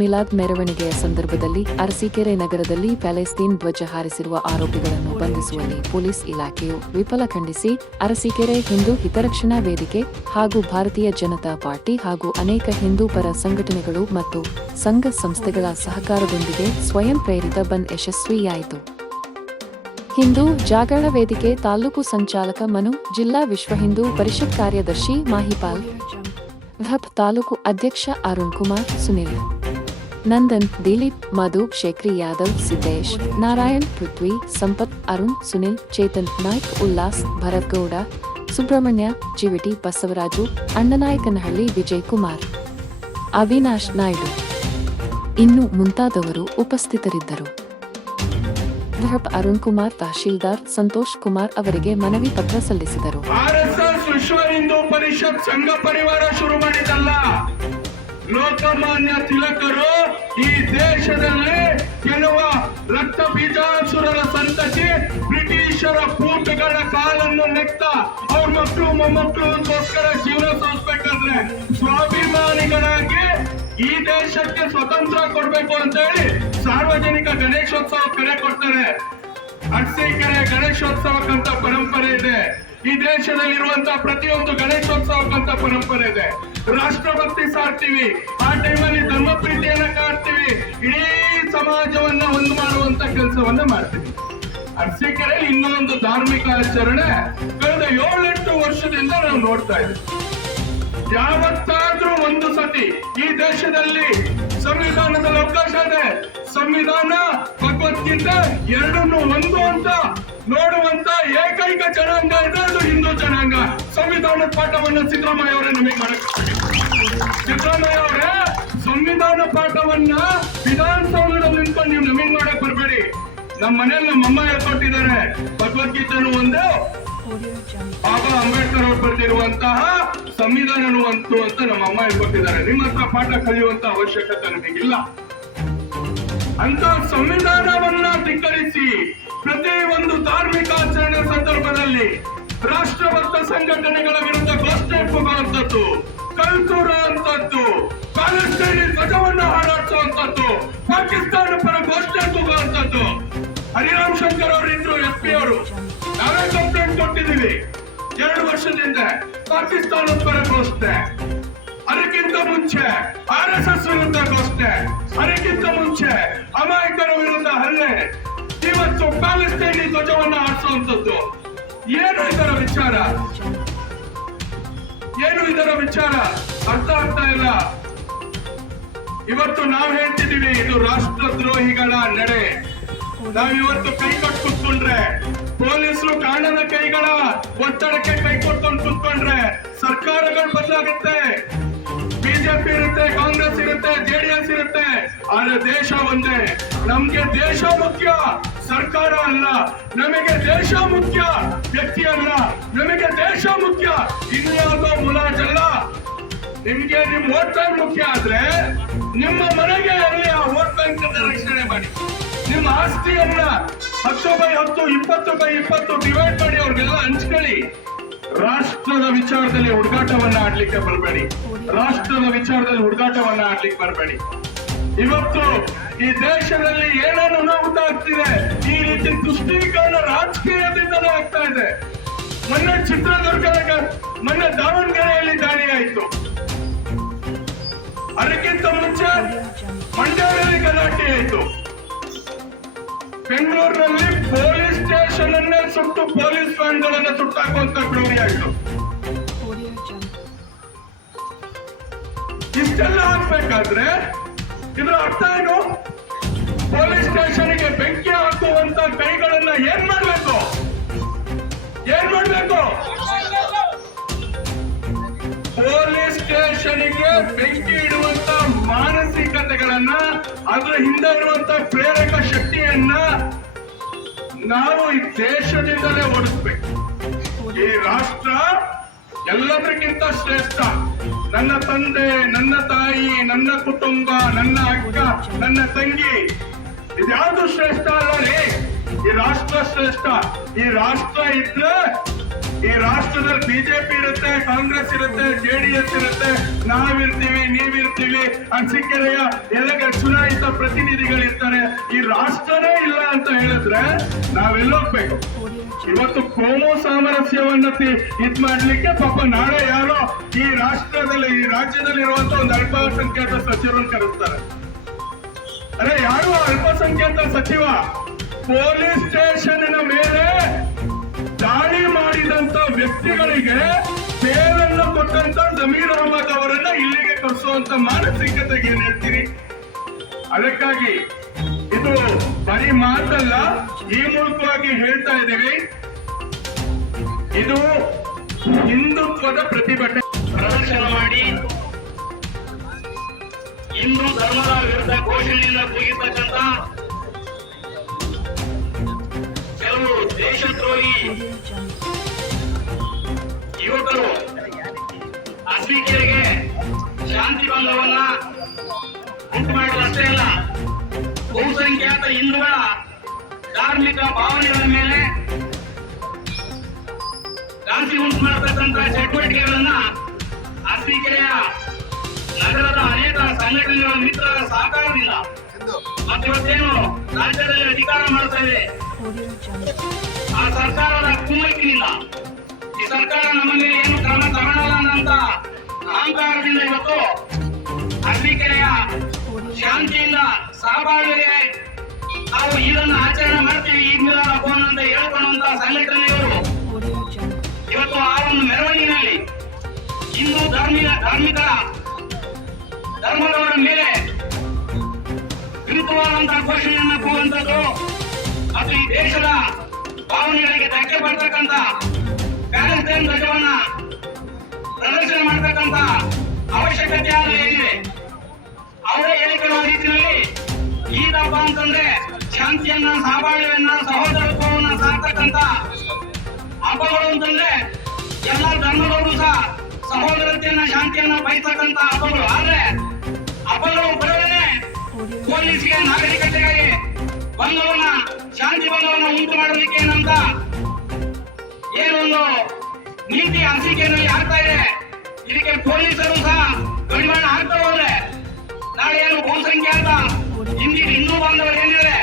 ಮಿಲಾದ್ ಮೆರವಣಿಗೆಯ ಸಂದರ್ಭದಲ್ಲಿ ಅರಸೀಕೆರೆ ನಗರದಲ್ಲಿ ಪ್ಯಾಲೆಸ್ತೀನ್ ಧ್ವಜ ಹಾರಿಸಿರುವ ಆರೋಪಿಗಳನ್ನು ಬಂಧಿಸುವಲ್ಲಿ ಪೊಲೀಸ್ ಇಲಾಖೆಯು ವಿಫಲ ಖಂಡಿಸಿ ಅರಸೀಕೆರೆ ಹಿಂದೂ ಹಿತರಕ್ಷಣಾ ವೇದಿಕೆ ಹಾಗೂ ಭಾರತೀಯ ಜನತಾ ಪಾರ್ಟಿ ಹಾಗೂ ಅನೇಕ ಹಿಂದೂ ಪರ ಸಂಘಟನೆಗಳು ಮತ್ತು ಸಂಘ ಸಂಸ್ಥೆಗಳ ಸಹಕಾರದೊಂದಿಗೆ ಸ್ವಯಂ ಪ್ರೇರಿತ ಬಂದ್ ಯಶಸ್ವಿಯಾಯಿತು. ಹಿಂದೂ ಜಾಗರಣ ವೇದಿಕೆ ತಾಲೂಕು ಸಂಚಾಲಕ ಮನು, ಜಿಲ್ಲಾ ವಿಶ್ವ ಹಿಂದೂ ಪರಿಷತ್ ಕಾರ್ಯದರ್ಶಿ ಮಾಹಿಪಾಲ್ ಧಪ್ ತಾಲೂಕು ಅಧ್ಯಕ್ಷ ಅರುಣ್ ಕುಮಾರ್, ಸುನಿಲ್. ನಂದನ್, ದಿಲೀಪ್, ಮಧು, ಶೇಖರಿ ಯಾದವ್, ಸಿದ್ದೇಶ್, ನಾರಾಯಣ್, ಪೃಥ್ವಿ, ಸಂಪತ್, ಅರುಣ್, ಸುನಿಲ್, ಚೇತನ್, ನಾಯ್ಕ್, ಉಲ್ಲಾಸ್ ಭರತ್ ಗೌಡ ಸುಬ್ರಹ್ಮಣ್ಯ ಜಿವಿಟಿ ಬಸವರಾಜು, ಅಣ್ಣನಾಯಕನಹಳ್ಳಿ ವಿಜಯ್ ಕುಮಾರ್ ಅವಿನಾಶ್ ನಾಯ್ಡು. ಇನ್ನು ಮುಂತಾದವರು ಉಪಸ್ಥಿತರಿದ್ದರು. ಧರ್ಪ್ ಅರುಣ್ ಕುಮಾರ್, ತಹಶೀಲ್ದಾರ್ ಸಂತೋಷ್ ಕುಮಾರ್ ಅವರಿಗೆ ಮನವಿ ಪತ್ರ ಸಲ್ಲಿಸಿದರು. ಲೋಕಮಾನ್ಯ ತಿಲಕರು ಈ ದೇಶದಲ್ಲಿ ಕೆಲವ ರಕ್ತ ಬೀಜಾಸುರರ ಸಂತತಿ ಬ್ರಿಟಿಷರ ಕೂಟಗಳ ಕಾಲನ್ನು ನೆಕ್ತ ಅವ್ರ ಮಕ್ಕಳು ಮೊಮ್ಮಕ್ಕಳಿಗೋಸ್ಕರ ಜೀವನ ಸೋಸ್ಬೇಕಂದ್ರೆ ಸ್ವಾಭಿಮಾನಿಗಳಾಗಿ ಈ ದೇಶಕ್ಕೆ ಸ್ವತಂತ್ರ ಕೊಡ್ಬೇಕು ಅಂತ ಹೇಳಿ ಸಾರ್ವಜನಿಕ ಗಣೇಶೋತ್ಸವ ಕರೆ ಕೊಡ್ತಾರೆ. ಅರಸೀಕೆರೆ ಗಣೇಶೋತ್ಸವಕ್ಕಂತ ಪರಂಪರೆ ಇದೆ. ಈ ದೇಶದಲ್ಲಿರುವಂತಹ ಪ್ರತಿಯೊಂದು ಗಣೇಶೋತ್ಸವಕ್ಕಂತ ಪರಂಪರೆ ಇದೆ. ರಾಷ್ಟ್ರಭಕ್ತಿ ಸಾರ್ತೀವಿ. ಆ ಟೈಮಲ್ಲಿ ಧರ್ಮ ಪ್ರೀತಿಯನ್ನ ಕಾಡ್ತೀವಿ ಇಡೀ ಸಮಾಜವನ್ನ ಒಂದು ಮಾಡುವಂತ ಕೆಲಸವನ್ನ ಮಾಡ್ತೀವಿ. ಅರಸೀಕೆರೆಯಲ್ಲಿ ಇನ್ನೊಂದು ಧಾರ್ಮಿಕ ಆಚರಣೆ ಕಳೆದ ಏಳೆಂಟು ವರ್ಷದಿಂದ ನಾವು ನೋಡ್ತಾ ಇದ್ದೀವಿ. ಯಾವತ್ತಾದ್ರೂ ಒಂದು ಸತಿ ಈ ದೇಶದಲ್ಲಿ ಸಂವಿಧಾನದಲ್ಲಿ ಅವಕಾಶ ಇದೆ ಸಂವಿಧಾನ ಭಗವದ್ಗೀತೆ ಎರಡನ್ನು ಒಂದು ಅಂತ ನೋಡುವಂತ ಏಕೈಕ ಜನಾಂಗ ಇದೆ, ಅದು ಹಿಂದೂ ಜನಾಂಗ. ಸಂವಿಧಾನದ ಪಾಠವನ್ನ ಸಿದ್ದರಾಮಯ್ಯ ಅವರೇ ನಮಗೆ ಮಾಡಿ ಸಿದ್ದರಾಮಯ್ಯ ಅವರೇ ಸಂವಿಧಾನ ಪಾಠವನ್ನ ವಿಧಾನಸೌಧದಲ್ಲಿ ನಿಂತ್ಕೊಂಡು ನೀವು ನಮಗೆ ಮಾಡಕ್ ಬರಬೇಡಿ. ನಮ್ಮ ಮನೇಲಿ ನಮ್ಮ ಅಮ್ಮ ಹೇಳ್ಕೊಟ್ಟಿದ್ದಾರೆ ಭಗವದ್ಗೀತೆನೂ ಒಂದು, ಬಾಬಾ ಅಂಬೇಡ್ಕರ್ ಅವರು ಬರೆದಿರುವಂತಹ ಸಂವಿಧಾನನು ಅಂತು ಅಂತ ನಮ್ಮ ಅಮ್ಮ ಹೇಳ್ಕೊಟ್ಟಿದ್ದಾರೆ ನಿಮ್ಮ ಹತ್ರ ಪಾಠ ಕಲಿಯುವಂತ ಅವಶ್ಯಕತೆ ನಮಗಿಲ್ಲ. ಅಂತ ಸಂವಿಧಾನವನ್ನ ಧಿಕ್ಕರಿಸಿ ಪ್ರತಿ ಒಂದು ಧಾರ್ಮಿಕ ಆಚರಣೆ ಸಂದರ್ಭದಲ್ಲಿ ರಾಷ್ಟ್ರಭಕ್ತ ಸಂಘಟನೆಗಳ ವಿರುದ್ಧ ಘೋಷಣೆ ಕೂಗುವಂತದ್ದು ಕಲ್ತೂರ ಅಂತದ್ದು. ಪ್ಯಾಲೆಸ್ಟೈನ್ ಧ್ವಜವನ್ನು ಹಾರಾಡಿಸುವಂತದ್ದು ಪಾಕಿಸ್ತಾನ ಪರ ಘೋಷಣೆ ಕೂಗುವಂತದ್ದು ಹರಿರಾಮ್ ಶಂಕರ್ ಅವರು ಇದ್ರು ಎಸ್ ಪಿ ಅವರು. ನಾವೇ ಕಂಪ್ಲೇಂಟ್ ಕೊಟ್ಟಿದ್ದೀವಿ. ಎರಡು ವರ್ಷದಿಂದ ಪಾಕಿಸ್ತಾನದ ಪರ ಘೋಷಣೆ. ಅದಕ್ಕಿಂತ ಮುಂಚೆ ಆರ್ ಎಸ್ ಎಸ್ ವಿರುದ್ಧ ಘೋಷಣೆ. ಅದಕ್ಕಿಂತ ಮುಂಚೆ ಅಮಾಯಕರ ವಿರುದ್ಧ ಹಲ್ಲೆ. ಇವತ್ತು ಪ್ಯಾಲೆಸ್ಟೈನಿ ಧ್ವಜವನ್ನು ಹಾರಿಸುವಂತದ್ದು ಏನು ಇದರ ವಿಚಾರ? ಏನು ಇದರ ವಿಚಾರ? ಅರ್ಥ ಆಗ್ತಾ ಇಲ್ಲ. ಇವತ್ತು ನಾವು ಹೇಳ್ತಿದ್ದೀವಿ, ಇದು ರಾಷ್ಟ್ರದ್ರೋಹಿಗಳ ನಡೆ ನಾವಿವತ್ತು ಕೈ ಕಟ್ಟು ಕುತ್ಕೊಂಡ್ರೆ ಪೊಲೀಸರು ಕಾಣದ ಕೈಗಳ ಒತ್ತಡಕ್ಕೆ ಕೈ ಕೊಟ್ಕೊಂಡು ಕುತ್ಕೊಂಡ್ರೆ ಸರ್ಕಾರಗಳು ಬದಲಾಗುತ್ತೆ. ಬಿಜೆಪಿ ಇರುತ್ತೆ, ಕಾಂಗ್ರೆಸ್ ಇರುತ್ತೆ, ಜೆಡಿಎಸ್ ಇರುತ್ತೆ. ಆದ್ರೆ ದೇಶ ಒಂದೇ. ನಮ್ಗೆ ದೇಶ ಮುಖ್ಯ, ಸರ್ಕಾರ ಅಲ್ಲ. ನಮಗೆ ದೇಶ ಮುಖ್ಯ, ವ್ಯಕ್ತಿ ಅಲ್ಲ. ನಮಗೆ ದೇಶ ಮುಖ್ಯ. ಇನ್ಯಾವುದೋ ಮುಲಾಜಲ್ಲ ನಿಮ್ಗೆ ನಿಮ್ ವೋಟ್ ಬ್ಯಾಂಕ್ ಮುಖ್ಯ ಆದ್ರೆ ನಿಮ್ಮ ಮನೆಗೆ ಅಲ್ಲಿ ಆ ವೋಟ್ ಬ್ಯಾಂಕ್ ರಕ್ಷಣೆ ಮಾಡಿ. ನಿಮ್ಮ ಆಸ್ತಿಯನ್ನ ಹತ್ತು ಬೈ ಹತ್ತು, ಇಪ್ಪತ್ತು ಬೈ ಇಪ್ಪತ್ತು ಡಿವೈಡ್ ಮಾಡಿ ಅವ್ರಿಗೆಲ್ಲ ಹಂಚ್ಕೊಳ್ಳಿ. ರಾಷ್ಟ್ರದ ವಿಚಾರದಲ್ಲಿ ಹುಡುಗಾಟವನ್ನ ಆಡ್ಲಿಕ್ಕೆ ಬರಬೇಡಿ. ರಾಷ್ಟ್ರದ ವಿಚಾರದಲ್ಲಿ ಹುಡುಗಾಟವನ್ನ ಆಡ್ಲಿಕ್ಕೆ ಬರಬೇಡಿ. ಇವತ್ತು ಈ ದೇಶದಲ್ಲಿ ಏನೇನು ಆಗ್ತಿದೆ, ಈ ರೀತಿ ತುಷ್ಟೀಕರಣ ರಾಜಕೀಯದಿಂದಲೇ ಆಗ್ತಾ ಇದೆ. ಮೊನ್ನೆ ಚಿತ್ರದುರ್ಗ ಮೊನ್ನೆ ದಾವಣಗೆರೆಯಲ್ಲಿ ದಾಳಿ ಆಯಿತು ಅದಕ್ಕಿಂತ ಮುಂಚೆ ಮಂಡ್ಯದಲ್ಲಿ ಗಲಾಟೆ ಆಯಿತು ಬೆಂಗಳೂರಿನಲ್ಲಿ ಪೊಲೀಸ್ ಸ್ಟೇಷನ್ ಅನ್ನೇ ಸುಟ್ಟು ಪೊಲೀಸ್ ವ್ಯಾನ್ಗಳನ್ನ ಸುಟ್ಟಾಕುವಂತ ಆಯಿತು ಇಷ್ಟೆಲ್ಲ ಆಗ್ಬೇಕಾದ್ರೆ ಇದರ ಅರ್ಥ ಏನು? ಪೊಲೀಸ್ ಸ್ಟೇಷನ್ಗೆ ಬೆಂಕಿ ಹಾಕುವಂತ ಕೈಗಳನ್ನ ಏನ್ ಮಾಡ್ಬೇಕು? ಏನ್ ಮಾಡ್ಬೇಕು? ಪೊಲೀಸ್ ಸ್ಟೇಷನ್ಗೆ ಬೆಂಕಿ ಇಡುವಂತ ಮಾನಸಿಕತೆಗಳನ್ನ, ಅದ್ರ ಹಿಂದೆ ಇರುವಂತ ಪ್ರೇರಕ ಶಕ್ತಿಯನ್ನ ನಾವು ಈ ದೇಶದಿಂದಲೇ ಓಡಿಸ್ಬೇಕು ಈ ರಾಷ್ಟ್ರ ಎಲ್ಲದಕ್ಕಿಂತ ಶ್ರೇಷ್ಠ ನನ್ನ ತಂದೆ, ನನ್ನ ತಾಯಿ, ನನ್ನ ಕುಟುಂಬ, ನನ್ನ ಅಕ್ಕ, ನನ್ನ ತಂಗಿ. ಇದ್ಯಾವುದು ಶ್ರೇಷ್ಠ ಅಲ್ಲ ರೀ ಈ ರಾಷ್ಟ್ರ ಶ್ರೇಷ್ಠ. ಈ ರಾಷ್ಟ್ರ ಇದ್ರೆ ಈ ರಾಷ್ಟ್ರದಲ್ಲಿ ಬಿಜೆಪಿ ಇರುತ್ತೆ, ಕಾಂಗ್ರೆಸ್ ಇರುತ್ತೆ ಜೆಡಿಎಸ್ ಇರುತ್ತೆ. ನಾವಿರ್ತೀವಿ, ನೀವಿರ್ತೀವಿ. ಅನ್ಸಿಕೆರೆಯ ಎಲ್ಲ ಚುನಾಯಿತ ಪ್ರತಿನಿಧಿಗಳಿರ್ತಾರೆ. ಈ ರಾಷ್ಟ್ರನೇ ಇಲ್ಲ ಅಂತ ಹೇಳಿದ್ರೆ ನಾವೆಲ್ಲೋಗ್ಬೇಕು ಇವತ್ತು ಕೋಮು ಸಾಮರಸ್ಯವನ್ನ ಇದ್ ಮಾಡ್ಲಿಕ್ಕೆ ಪಾಪ ನಾಳೆ ಯಾರೋ ಈ ರಾಷ್ಟ್ರದಲ್ಲಿ, ಈ ರಾಜ್ಯದಲ್ಲಿ ಇರುವಂತ ಒಂದು ಅಲ್ಪಸಂಖ್ಯಾತ ಸಚಿವರನ್ನು ಕರೆಸ್ತಾರೆ. ಅರೆ, ಯಾರು ಅಲ್ಪಸಂಖ್ಯಾತ ಸಚಿವ? ಪೊಲೀಸ್ ಸ್ಟೇಷನ್ ಮೇಲೆ ದಾಳಿ ಮಾಡಿದಂತ ವ್ಯಕ್ತಿಗಳಿಗೆ ಸೇವೆಯನ್ನು ಕೊಟ್ಟಂತ ಜಮೀರ್ ಅಹಮದ್ ಅವರನ್ನ ಇಲ್ಲಿಗೆ ಕರೆಸುವಂತ ಮಾನಸಿಕತೆಗೆ ಏನ್ ಹೇಳ್ತೀರಿ ಅದಕ್ಕಾಗಿ ಇದು ಬರೀ ಮಾತಲ್ಲ, ಈ ಮೂಲಕವಾಗಿ ಹೇಳ್ತಾ ಇದ್ದೀವಿ. ಇದು ಹಿಂದುತ್ವದ ಪ್ರತಿಭಟನೆ. ಪ್ರದರ್ಶನ ಮಾಡಿ. ಹಿಂದೂ ಧರ್ಮದ ವಿರುದ್ಧ ಘೋಷಣೆಯಿಂದ ಕೂಗಿರ್ತಕ್ಕಂಥ ಯುವಕರು ಅಸ್ಮಿಕೆರೆಗೆ ಶಾಂತಿ ಬಂಧವನ್ನ ಉಂಟು ಮಾಡಿದಷ್ಟೇ ಅಲ್ಲ ಬಹುಸಂಖ್ಯಾತ ಹಿಂದುಗಳ ಧಾರ್ಮಿಕ ಭಾವನೆಗಳ ಮೇಲೆ ಶಾಂತಿ ಉಂಟು ಮಾಡತಕ್ಕಂತಹ ಚಟುವಟಿಕೆಗಳನ್ನ ಅಸ್ಮಿಕೆರೆಯ ನಗರದ ಅನೇಕ ಸಂಘಟನೆಗಳ ಮಿತ್ರರ ಸಹಕಾರದಿಂದ ಇವತ್ತೇನು ರಾಜ್ಯದಲ್ಲಿ ಅಧಿಕಾರ ಮಾಡ್ತಾ ಇದೆ. ಸರ್ಕಾರದ ಕುಮ್ಮಕ್ಕಿನಿಂದ. ಈ ಸರ್ಕಾರ ನಮ್ಮ ಮೇಲೆ ಏನು ಕ್ರಮ ತಗೊಳ್ಳಲ್ಲ ಅನ್ನಂತ ಅಹಂಕಾರದಿಂದ ಇವತ್ತು ಅಗ್ನಿಕೆರೆಯ ಶಾಂತಿಯಿಂದ ಸಹಬಾಳ್ವೆಗೆ ನಾವು ಇದನ್ನು ಆಚರಣೆ ಮಾಡ್ತೀವಿ. ಈ ಹಬ್ಬವನ್ನು ಅಂತ ಹೇಳ್ಕೊಳ್ಳುವಂತ ಸಂಘಟನೆಯವರು ಇವತ್ತು ಆ ಒಂದು ಮೆರವಣಿಗೆಯಲ್ಲಿ ಹಿಂದೂ ಧಾರ್ಮಿಕ ಧಾರ್ಮಿಕ ಧರ್ಮದವರ ಮೇಲೆ ವಿರುದ್ಧವಾದಂತಹ ಘೋಷಣೆಯನ್ನು ಕೂಗುವಂತದ್ದು ಮತ್ತು ಈ ದೇಶದ ಭಾವನೆಗಳಿಗೆ ಧಕ್ಕೆ ಬರ್ತಕ್ಕಂಥ ಪ್ಯಾಲೆಸ್ತೈನ್ ಧ್ವಜವನ್ನ ಪ್ರದರ್ಶನ ಮಾಡತಕ್ಕಂತ ಅವಶ್ಯಕತೆ ಏನಿದೆ, ಅವರೇ ಹೇಳಿಕೊಳ್ಳುವ ರೀತಿಯಲ್ಲಿ ಈ ಹಬ್ಬ ಅಂತಂದ್ರೆ ಶಾಂತಿಯನ್ನ ಸಹಬಾಳ್ವೆಯನ್ನ ಸಹೋದರತ್ವವನ್ನ ಸಾರ್ತಕ್ಕಂತ ಹಬ್ಬಗಳು ಅಂತಂದ್ರೆ ಎಲ್ಲ ಧರ್ಮದವರು ಸಹ ಸಹೋದರತೆಯನ್ನ, ಶಾಂತಿಯನ್ನ ಬಯಸ್ತಕ್ಕಂಥ ಹಬ್ಬಗಳು. ಆದ್ರೆ ಹಬ್ಬಗಳು ಬರೋದೇ ಪೊಲೀಸ್ಗೆ ನಾಗರಿಕತೆಗೆ ಭಂಗವನ್ನ ಶಾಂತಿ ಬಂಧವನ್ನ ಉಂಟು ಮಾಡಲಿಕ್ಕೆ ಏನಂತ? ಏನೊಂದು ನೀತಿ ಅನಿಸಿಕೆಯಲ್ಲಿ ಆಗ್ತಾ ಇದೆ? ಇದಕ್ಕೆ ಪೊಲೀಸರು ಸಹ ಕಡಿವಾಣ ಹಾಕ್ತಾ ಹೋದ್ರೆ ನಾಳೆ ಏನು ಬಹುಸಂಖ್ಯಾತ ಹಿಂದಿ ಹಿಂದೂ ಬಾಂಧವರು ಏನಿದೆ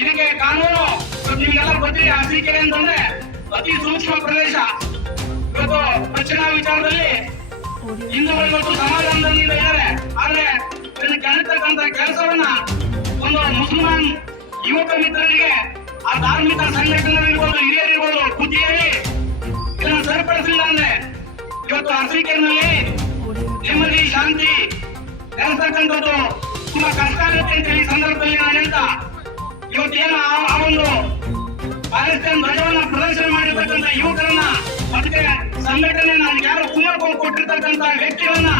ಇದಕ್ಕೆ ಕಾನೂನು ನಿಮ್ಗೆಲ್ಲ ಗೊತ್ತಿದೆ ಅರಸೀಕೆರೆ ಅಂತಂದ್ರೆ ಅತಿ ಸೂಕ್ಷ್ಮ ಪ್ರದೇಶ. ಇವತ್ತು ರಚನಾ ವಿಚಾರದಲ್ಲಿ ಹಿಂದೂಗಳು ಇವತ್ತು ಸಮಾಧಾನದಿಂದ ಇದ್ದಾರೆ. ಆದ್ರೆ ಇದನ್ನು ಕೆಲಸವನ್ನ ಒಂದು ಮುಸಲ್ಮಾನ್ ಯುವಕ ಮಿತ್ರರಿಗೆ, ಆ ಧಾರ್ಮಿಕ ಸಂಘಟನೆಗಳಿರ್ಬೋದು ಹಿರಿಯರಿರ್ಬೋದು ಬುದ್ಧಿಯಲ್ಲಿ ಇದನ್ನು ಸರಿಪಡಿಸಲಿಲ್ಲ ಅಂದ್ರೆ ಇವತ್ತು ಅರಸೀಕೆರೆನಲ್ಲಿ ನೆಮ್ಮದಿ, ಶಾಂತಿ ನೆಲೆಸತಕ್ಕಂಥದ್ದು ತುಂಬಾ ಕಷ್ಟ ಆಗುತ್ತೆ ಅಂತ ಈ ಸಂದರ್ಭದಲ್ಲಿ ನಾನು ಹೇಳ್ತಾ ಇವತ್ತೇನು ಆ ಒಂದು ಪ್ಯಾಲೆಸ್ಟೈನ್ ಧ್ವಜವನ್ನ ಪ್ರದರ್ಶನ ಮಾಡಿರ್ತಕ್ಕಂಥ ಯುವಕರನ್ನ ಮತ್ತೆ ಸಂಘಟನೆ ನಾನು ಯಾರು ಕುಮಾರ್ಕೊಂಡು ಕೊಟ್ಟಿರ್ತಕ್ಕಂಥ ವ್ಯಕ್ತಿಗಳನ್ನ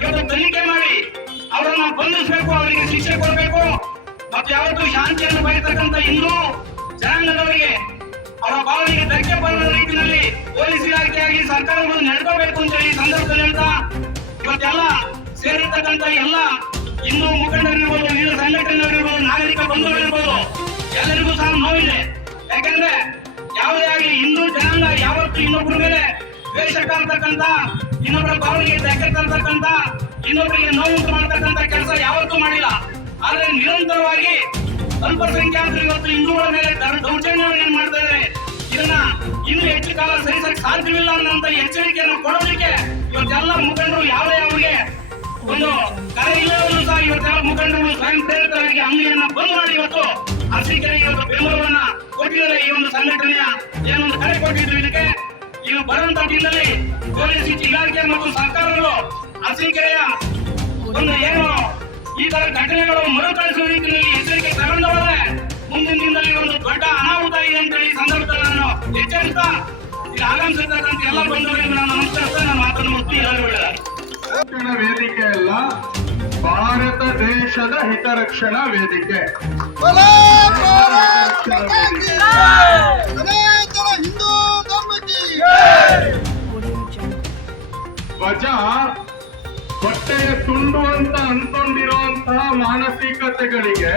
ಇವತ್ತು ತನಿಖೆ ಮಾಡಿ ಅವರನ್ನ ಬಂಧಿಸಬೇಕು, ಅವರಿಗೆ ಶಿಕ್ಷೆ ಕೊಡಬೇಕು. ಮತ್ತೆ ಯಾವತ್ತು ಶಾಂತಿಯನ್ನು ಬಯತಕ್ಕಂತ ಹಿಂದೂ ಜನಾಂಗದವರಿಗೆ ಅವರ ಭಾವನೆಗೆ ಧಕ್ಕೆ ಬರುವ ರೀತಿಯಲ್ಲಿ ಪೊಲೀಸ್ ಇಲಾಖೆಯಾಗಿ ಸರ್ಕಾರವನ್ನು ನಡೆಸಬೇಕು ಅಂತ ಈ ಸಂದರ್ಭದಲ್ಲಿ ಹೇಳ್ತಾ, ಇವತ್ತೆಲ್ಲ ಸೇರಿರ್ತಕ್ಕಂತ ಎಲ್ಲ ಹಿಂದೂ ಮುಖಂಡರಿರ್ಬೋದು, ವಿವಿಧ ಸಂಘಟನೆಗಳಿರ್ಬೋದು, ನಾಗರಿಕ ಬಂಧುಗಳಿರ್ಬೋದು, ಎಲ್ಲರಿಗೂ ಸಹ ನೋವಿದೆ. ಯಾಕಂದ್ರೆ ಯಾವುದೇ ಆಗಲಿ ಹಿಂದೂ ಜನಾಂಗ ಯಾವತ್ತೂ ಇನ್ನೊಬ್ಬರ ಮೇಲೆ ದ್ವೇಷ ಕಾಣ್ತಕ್ಕಂತ ಇನ್ನೊಬ್ಬರ ಭಾವನೆಗೆ ಧಕ್ಕೆ ತರ್ತಕ್ಕಂತ ಇನ್ನೊಬ್ಬರಿಗೆ ನೋವುಂಟು ಮಾಡ್ತಕ್ಕಂತ ಕೆಲಸ ಯಾವತ್ತೂ ಮಾಡಿಲ್ಲ. ಆದ್ರೆ ನಿರಂತರವಾಗಿ ಅಲ್ಪಸಂಖ್ಯಾತರು ಇವತ್ತು ಹಿಂದೂಗಳ ಮೇಲೆ ದೌರ್ಜನ್ಯವನ್ನು ದೌರ್ಜನ್ಯವನ್ನು ಮಾಡ್ತಾ ಇದ್ದಾರೆ? ಇದನ್ನ ಇನ್ನು ಹೆಚ್ಚು ಕಾಲ ಸಹಿಸಕ್ಕೆ ಸಾಧ್ಯವಿಲ್ಲ ಅನ್ನೋಂತ ಎಚ್ಚರಿಕೆಯನ್ನು ಕೊಡೋದಕ್ಕೆ ಇವತ್ತೆಲ್ಲ ಮುಖಂಡರು ಯಾವ ಯಾವಿಗೆ ಒಂದು ಕರೆ ಇಲ್ಲವನ್ನು ಸಹ ಇವತ್ತೆಲ್ಲ ಮುಖಂಡರು ಸ್ವಯಂ ಪ್ರೇರಿತರಾಗಿ ಅಂಗಡಿಯನ್ನ ಬಂದ್ ಮಾಡಿ ಇವತ್ತು ಅರಸೀಕೆರೆಗೆ ಇವತ್ತು ಬೆಂಬಲವನ್ನ ಕೊಟ್ಟಿದ್ದಾರೆ. ಈ ಒಂದು ಸಂಘಟನೆಯ ಏನೊಂದು ಕರೆ ಕೊಟ್ಟಿದ್ರು ಇದಕ್ಕೆ. ಇನ್ನು ಬರುವಂತ ದಿನದಲ್ಲಿ ಪೊಲೀಸ್ ಇಲಾಖೆ ಮತ್ತು ಸರ್ಕಾರಗಳು ಅರಸೀಕೆರೆಯ ಒಂದು ಏನು ಈ ತರ ಘಟನೆಗಳು ಮರುಕಳಿಸುವ ರೀತಿಯಲ್ಲಿ ಎಚ್ಚರಿಕೆ ತಗೊಂಡವರೆ ಮುಂದಿನ ದಿನದಲ್ಲಿ ಒಂದು ದೊಡ್ಡ ಅನಾಹುತ ಇದೆ ಅಂತ ಹೇಳಿ ಸಂದರ್ಭದಲ್ಲಿ ನಾನು ಎಚ್ಚರಿಸ್ತಾ ಆಗಮಿಸಿರ್ತಕ್ಕಂಥ ಎಲ್ಲ ಬಂಧುಗಳಿಗೆ ನಾನು ನಮಸ್ಕರಿಸ್ತಾ ನಾನು ಮಾತನ್ನು ಮುಕ್ತಿ ವೇದಿಕೆ ಅಲ್ಲ ಭಾರತ ದೇಶದ ಹಿತರಕ್ಷಣಾ ವೇದಿಕೆ. ಧ್ವಜ ಬಟ್ಟೆಯ ತುಂಡು ಅಂತ ಅನ್ಕೊಂಡಿರುವಂತಹ ಮಾನಸಿಕತೆಗಳಿಗೆ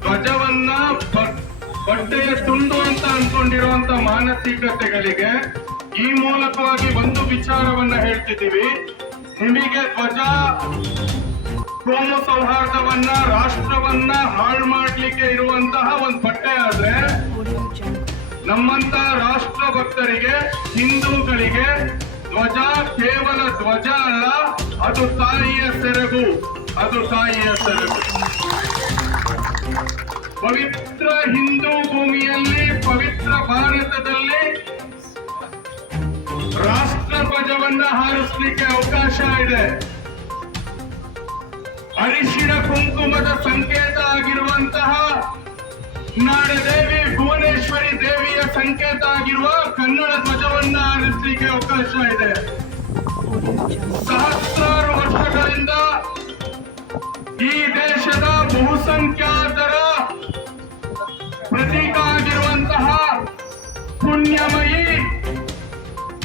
ಧ್ವಜವನ್ನ ಹೊಟ್ಟೆಯ ಬಟ್ಟೆಯ ತುಂಡು ಅಂತ ಅನ್ಕೊಂಡಿರುವಂತ ಮಾನಸಿಕತೆಗಳಿಗೆ ಈ ಮೂಲಕವಾಗಿ ಒಂದು ವಿಚಾರವನ್ನ ಹೇಳ್ತಿದ್ದೀವಿ. ನಿಮಗೆ ಧ್ವಜ ಕೋಮು ಸೌಹಾರ್ದವನ್ನ ರಾಷ್ಟ್ರವನ್ನ ಹಾಳು ಮಾಡ್ಲಿಕ್ಕೆ ಇರುವಂತಹ ಒಂದು ಬಟ್ಟೆ ಆದ್ರೆ ನಮ್ಮಂತ ರಾಷ್ಟ್ರ ಭಕ್ತರಿಗೆ ಹಿಂದೂಗಳಿಗೆ ಧ್ವಜ ಕೇವಲ ಧ್ವಜ ಅಲ್ಲ, ಅದು ತಾಯಿಯ ಸೆರಗು. ಅದು ತಾಯಿಯ ಸೆರಗು. ಪವಿತ್ರ ಹಿಂದೂ ಭೂಮಿಯಲ್ಲಿ, ಪವಿತ್ರ ಭಾರತದಲ್ಲಿ ರಾಷ್ಟ್ರ ಧ್ವಜವನ್ನ ಹಾರಿಸ್ಲಿಕ್ಕೆ ಅವಕಾಶ ಇದೆ. ಅರಿಶಿಣ ಕುಂಕುಮದ ಸಂಕೇತ ಆಗಿರುವಂತಹ ನಾಡದೇವಿ ಭುವನೇಶ್ವರಿ ದೇವಿಯ ಸಂಕೇತ ಆಗಿರುವ ಕನ್ನಡ ಧ್ವಜವನ್ನ ಆರಿಸಲಿಕ್ಕೆ ಅವಕಾಶ ಇದೆ. ಸಹಸ್ರಾರು ವರ್ಷಗಳಿಂದ ಈ ದೇಶದ ಬಹುಸಂಖ್ಯಾತರ ಪ್ರತೀಕ ಆಗಿರುವಂತಹ ಪುಣ್ಯಮಯಿ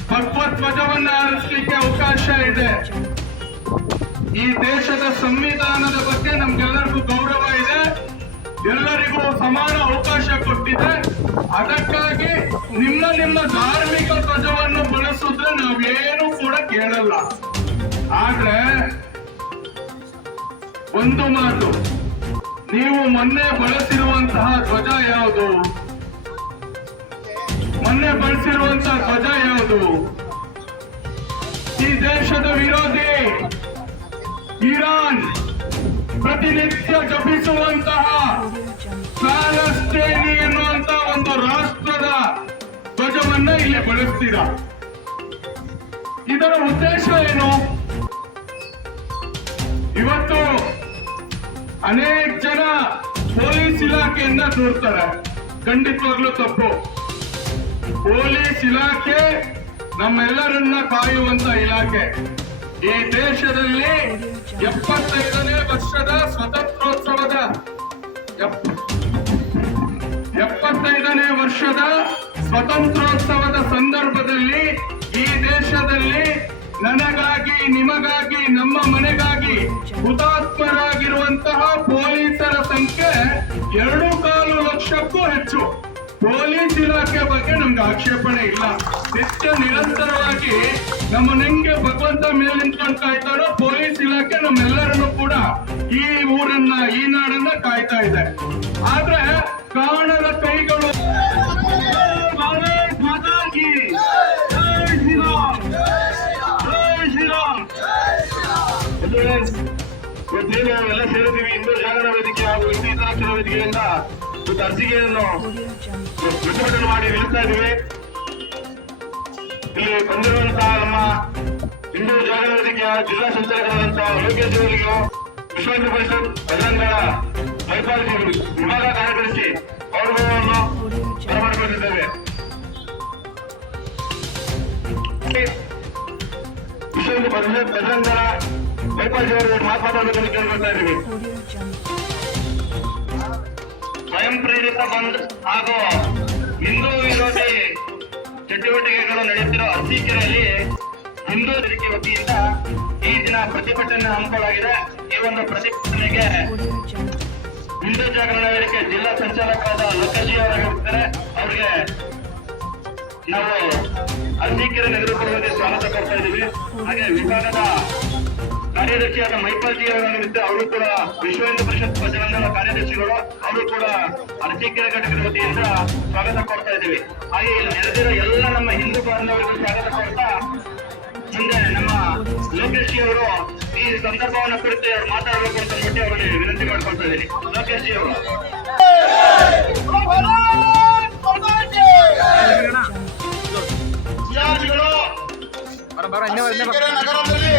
ಭಗವಧ್ವಜವನ್ನ ಆರಿಸಲಿಕ್ಕೆ ಅವಕಾಶ ಇದೆ. ಈ ದೇಶದ ಸಂವಿಧಾನದ ಬಗ್ಗೆ ನಮ್ಗೆಲ್ಲರಿಗೂ ಗೌರವ ಇದೆ. ಎಲ್ಲರಿಗೂ ಸಮಾನ ಅವಕಾಶ ಕೊಟ್ಟಿದೆ. ಅದಕ್ಕಾಗಿ ನಿಮ್ಮ ನಿಮ್ಮ ಧಾರ್ಮಿಕ ಧ್ವಜವನ್ನು ಬಳಸಿದ್ರೆ ನಾವೇನು ಕೂಡ ಕೇಳಲ್ಲ. ಆದ್ರೆ ಒಂದು ಮಾತು, ನೀವು ಮೊನ್ನೆ ಬಳಸಿರುವಂತಹ ಧ್ವಜ ಯಾವುದು? ಮೊನ್ನೆ ಬಳಸಿರುವಂತಹ ಧ್ವಜ ಯಾವುದು? ಈ ದೇಶದ ವಿರೋಧಿ, ಇರಾನ್. ಪ್ರತಿನಿತ್ಯ ಜಪಿಸುವಂತಹ ಪ್ಯಾಲೆಸ್ಟೈನಿ ಎನ್ನುವಂತಹ ಒಂದು ರಾಷ್ಟ್ರದ ಧ್ವಜವನ್ನ ಇಲ್ಲಿ ಬಳಸ್ತೀರ. ಇದರ ಉದ್ದೇಶ ಏನು? ಇವತ್ತು ಅನೇಕ ಜನ ಪೊಲೀಸ್ ಇಲಾಖೆಯಿಂದ ದೂರ್ತಾರೆ. ಖಂಡಿತವಾಗ್ಲೂ ತಪ್ಪು. ಪೊಲೀಸ್ ಇಲಾಖೆ ನಮ್ಮೆಲ್ಲರನ್ನ ಕಾಯುವಂತ ಇಲಾಖೆ. ಈ ದೇಶದಲ್ಲಿ ಎಪ್ಪತ್ತೈದನೇ ವರ್ಷದ ಸ್ವತಂತ್ರೋತ್ಸವದ ಎಪ್- ಎಪ್ಪತ್ತೈದನೇ ವರ್ಷದ ಸ್ವತಂತ್ರೋತ್ಸವದ ಸಂದರ್ಭದಲ್ಲಿ ಈ ದೇಶದಲ್ಲಿ ನನಗಾಗಿ, ನಿಮಗಾಗಿ, ನಮ್ಮ ಮನೆಗಾಗಿ ಹುತಾತ್ಮರಾಗಿರುವಂತಹ ಆಕ್ಷೇಪಣೆ ಇಲ್ಲ. ನಿತ್ಯ ನಿರಂತರವಾಗಿ ನಮ್ಮ ನಂಗೆ ಭಗವಂತ ಮೇಲೆ ನಿಂತ್ಕೊಂಡು ಕಾಯ್ತಾರೋ ಪೊಲೀಸ್ ಇಲಾಖೆ ನಮ್ಮೆಲ್ಲರನ್ನು ಕೂಡ ಈ ಊರನ್ನ, ಈ ನಾಡನ್ನ ಕಾಯ್ತಾ ಇದೆ. ಆದ್ರೆ ಕಾಣದ ಕೈಗಳು ಎಲ್ಲ ಸೇರಿದ್ದೀವಿ. ಹಿಂದೂ ಜಾಗರಣ ವೇದಿಕೆ ಹಾಗೂ ಇನ್ನಿತರ ವೇದಿಕೆಯಿಂದ ಇವತ್ತು ಅರ್ಜಿಗೆಯನ್ನು ಪ್ರತಿಭಟನೆ ಮಾಡಿ ನಿಲ್ತಾ ಇದ್ದೀವಿ. ಇಲ್ಲಿ ಬಂದಿರುವಂತಹ ನಮ್ಮ ಹಿಂದೂ ವೇದಿಕೆಯ ಜಿಲ್ಲಾ ಸಂಚಾಲಕರಾದಂತಹ ಯೋಗೇಶ್ ಅವರಿಗೂ ವಿಶ್ವ ಹಿಂದೂ ಪರಿಷತ್ ಬಜರಂಗಗಳ ಮೈಪಾಲ್ ವಿಭಾಗ ಕಾರ್ಯದರ್ಶಿ ಗೌರವವನ್ನು ಬರಮಾಡಿಕೊಂಡಿದ್ದೇವೆ ವಿಶ್ವ ಹಿಂದೂ ಪರಿಷತ್ ಬಜರಂಗಗಳ ಮೈಪಾಲ್ ಅವರು ಮಾತನಾಡಬೇಕಂತ ಕೇಳ್ಕೊಳ್ತಾ ಇದ್ದೀವಿ. ಸ್ವಯಂ ಪ್ರೇರಿತ ಬಂದ್ ಹಾಗೂ ಹಿಂದೂ ವಿರೋಧಿ ಚಟುವಟಿಕೆಗಳು ನಡೆಯುತ್ತಿರುವ ಅರಸೀಕೆರೆಯಲ್ಲಿ ಹಿಂದೂ ವೇದಿಕೆ ವತಿಯಿಂದ ಈ ದಿನ ಪ್ರತಿಭಟನೆ ಹಮ್ಮಿಕೊಳ್ಳಲಾಗಿದೆ. ಈ ಒಂದು ಪ್ರತಿಭಟನೆಗೆ ಹಿಂದೂ ಜಾಗರಣ ವೇದಿಕೆ ಜಿಲ್ಲಾ ಸಂಚಾಲಕರಾದ ಲೋಕಜಿ ಅವರಾಗಿರ್ತಾರೆ ಅವರಿಗೆ ನಾವು ಅರಸೀಕೆರೆ ನಗರ ಸ್ವಾಗತ ಕೊಡ್ತಾ ಇದ್ದೀವಿ. ಹಾಗೆ ವಿಭಾಗದ ಕಾರ್ಯದರ್ಶಿಯಾದ ಮೈಪಾಲ್ ಜಿ ಅವರಾಗಿರುತ್ತೆ ಅವರು ಕೂಡ ವಿಶ್ವ ಹಿಂದೂ ಪರಿಷತ್ ಬಜರಂಗದ ಕಾರ್ಯದರ್ಶಿಗಳು ಅವರು ಕೂಡ ಅರಸೀಕೆರೆ ಘಟಕದ ವತಿಯಿಂದ ಸ್ವಾಗತ ಕೊಡ್ತಾ ಇದ್ದೀವಿ. ಹಾಗೆ ಇಲ್ಲಿ ನೆರೆದಿರೋ ಎಲ್ಲ ನಮ್ಮ ಹಿಂದೂ ಬಾಂಧವರಿಗೂ ಸ್ವಾಗತ ಕೊಡ್ತಾ ಮುಂದೆ ನಮ್ಮ ಲೋಕೇಶ್ ಜಿ ಅವರು ಈ ಸಂದರ್ಭವನ್ನು ಕುರಿತು ಅವ್ರು ಮಾತಾಡಬೇಕು ಅಂತ ಹೇಳಿ ಅವರಿಗೆ ವಿನಂತಿ ಮಾಡ್ಕೊಳ್ತಾ ಇದ್ದೀನಿ. ಲೋಕೇಶ್ ಜಿ ಅವರು. ನಗರದಲ್ಲಿ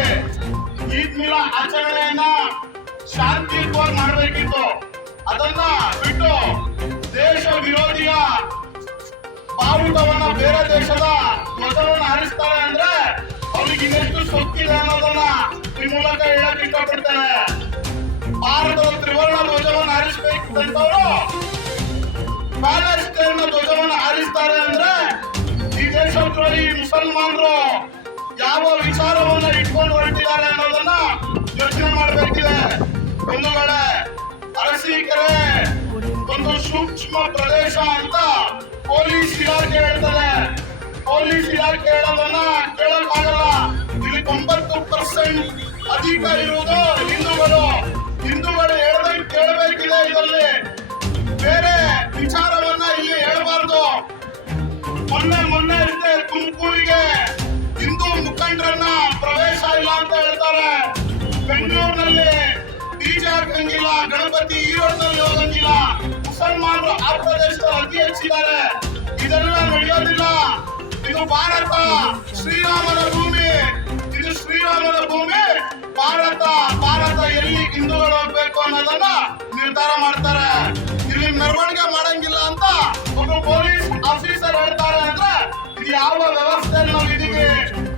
ಈದ್ ಮಿಲ ಆಚರಣೆಯನ್ನ ಶಾಂತಿಯುತವಾಗಿ ಮಾಡಬೇಕಿತ್ತು. ಅದನ್ನ ಬಿಟ್ಟು ದೇಶ ವಿರೋಧಿಯ ಬಾವುಟವನ್ನ ಬೇರೆ ದೇಶದ ಧ್ವಜವನ್ನ ಹಾರಿಸ್ತಾರೆ ಅಂದ್ರೆ ಅವ್ರಿಗೆ ಇನ್ನೆಷ್ಟು ಸೊಕ್ಕಿದೆ ಅನ್ನೋದನ್ನ ಈ ಮೂಲಕ ಹೇಳಕ್ ಇಷ್ಟಪಡ್ತೇನೆ. ಭಾರತದ ತ್ರಿವರ್ಣ ಧ್ವಜವನ್ನು ಹಾರಿಸ್ಬೇಕಂತವ್ರು ಪ್ಯಾಲೆಸ್ಟೈನ್ ಧ್ವಜವನ್ನು ಹಾರಿಸ್ತಾರೆ ಅಂದ್ರೆ ಈ ದೇಶದ್ರೋಹಿ ಮುಸಲ್ಮಾನರು ಯಾವ ವಿಚಾರವನ್ನ ಇಟ್ಕೊಂಡು ಹೊರಟಿದ್ದಾರೆ ಅನ್ನೋದನ್ನ ಮಾಡಬೇಕಿದೆ ಬಂಧುಗಳೇ, ಅರಸೀಕೆರೆ, ಒಂದು ಸೂಕ್ಷ್ಮ ಪ್ರದೇಶ ಅಂತ ಪೊಲೀಸ್ ಇಲಾಖೆ ಹೇಳ್ತದೆ. ಪೊಲೀಸ್ ಇಲಾಖೆ ಹೇಳೋದನ್ನ ಕೇಳಕ್ಕಾಗಲ್ಲ. ಇಲ್ಲಿ ತೊಂಬತ್ತು ಪರ್ಸೆಂಟ್ ಅಧಿಕ ಇರುವುದು ಹಿಂದೂಗಳು. ಹಿಂದೂಗಳು ಹೇಳ್ದಂಗೆ ಕೇಳಬೇಕಿದೆ ಇದರಲ್ಲಿ. ಬೇರೆ ವಿಚಾರವನ್ನ ಇಲ್ಲಿ ಹೇಳಬಾರ್ದು. ಮೊನ್ನೆ ಮೊನ್ನೆ ಅಷ್ಟೇ ತುಮಕೂರಿಗೆ. ಹಿಂದೂ ಮುಖಂಡರನ್ನ ಪ್ರವೇಶ ಇಲ್ಲ ಅಂತ ಹಾಕಂಗಿಲ್ಲ ಗಣಪತಿ ಈರೋಡ್ನಲ್ಲಿ ಹೋಗಂಗಿಲ್ಲ ಮುಸಲ್ಮಾನರು ಆ ಪ್ರದೇಶದಲ್ಲಿ ಅತಿ ಹೆಚ್ಚಿದ್ದಾರೆ ಇದೆಲ್ಲ ನಡೆಯೋದಿಲ್ಲ. ಇದು ಭಾರತ. ಶ್ರೀರಾಮನ ಭೂಮಿ. ಇದು ಶ್ರೀರಾಮನ ಭೂಮಿ. ಭಾರತ ಭಾರತ ಎಲ್ಲಿ ಹಿಂದೂಗಳು ಹೋಗ್ಬೇಕು ಅನ್ನೋದನ್ನ ನಿರ್ಧಾರ ಮಾಡ್ತಾರೆ. ಇಲ್ಲಿ ಮೆರವಣಿಗೆ ಮಾಡಂಗಿಲ್ಲ ಅಂತ ಒಬ್ಬ ಪೊಲೀಸ್ ಆಫೀಸರ್ ಹೇಳ್ತಾರೆ ಅಂದ್ರೆ ಯಾವ ವ್ಯವಸ್ಥೆ ನಾವು ಇದೀವಿ?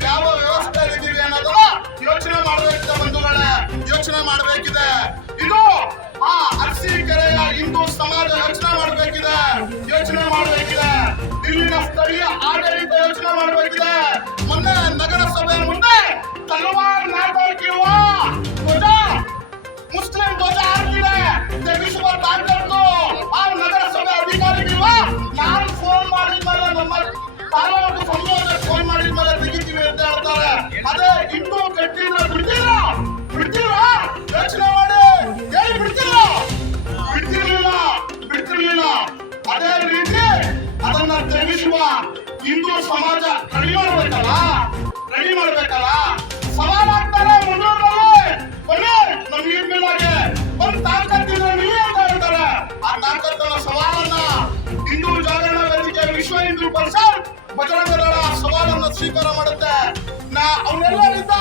ಯಾವ ವ್ಯವಸ್ಥೆ ಇದೀವಿ ಅನ್ನೋದನ್ನ ಯೋಚನೆ ಮಾಡಬೇಕಿದೆ ಬಂಧುಗಳೇ. ಯೋಚನೆ ಮಾಡಬೇಕಿದೆ. ಆ ಅರಸೀಕೆರೆಯ ಹಿಂದೂ ಸಮಾಜ ಯೋಚನೆ ಮಾಡಬೇಕಿದೆ ಯೋಚನೆ ಮಾಡಬೇಕಿದೆ. ಇಲ್ಲಿನ ಸ್ಥಳೀಯ ಆಡಳಿತ ಯೋಚನೆ ಮಾಡಬೇಕಿದೆ. ಮೊನ್ನೆ ನಗರಸಭೆ ಮುಂದೆ ತಲವಾರ್ ನಾಟಕಿರುವ ಹಿಂದೂ ಸಮಾಜ ರೆಡಿ ಮಾಡ್ಬೇಕಲ್ಲ? ರೆಡಿ ಮಾಡ್ಬೇಕಲ್ಲ? ಸವಾಲ್ ಆಗ್ತಾರೆ ಮುನ್ನೂರಲ್ಲಿ ಬನ್ನಿ ನಮ್ಗೆ ಈ ಮೇಲಾಗೆ. ಒಂದ್ ತಾಕತ್ತಿದ್ರೆ ನೀವೇ ಅಂತ ಹೇಳ್ತಾರೆ. ಆ ತಾಕತ್ತಿನ ಸವಾಲನ್ನ ಹಿಂದೂ ಜಾಗರಣ ವೇದಿಕೆ ವಿಶ್ವ ಹಿಂದೂ ಪರಿಷತ್ ಬಜರಂಗ ದಳ ಸವಾಲನ್ನ ಸ್ವೀಕಾರ ಮಾಡುತ್ತೆ. ನಾ ಅವನ್ನೆಲ್ಲರಿದ್ದ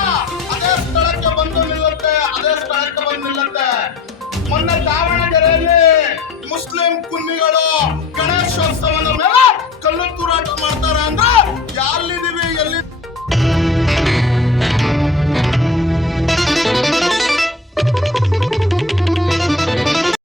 ಅದೇ ಸ್ಥಳಕ್ಕೆ ಬಂದು ನಿಲ್ಲುತ್ತೆ, ಅದೇ ಸ್ಥಳಕ್ಕೆ ಬಂದು ನಿಲ್ಲುತ್ತೆ. ಮೊನ್ನೆ ದಾವಣಗೆರೆಯಲ್ಲಿ ಮುಸ್ಲಿಂ ಕುನ್ನಿಗಳು ಗಣೇಶೋತ್ಸವದ ಮೇಲೆ ಕಲ್ಲು ತೂರಾಟ ಮಾಡ್ತಾರ ಅಂದ್ರೆ ಎಲ್ಲಿದ್ದೀವಿ ಎಲ್ಲಿ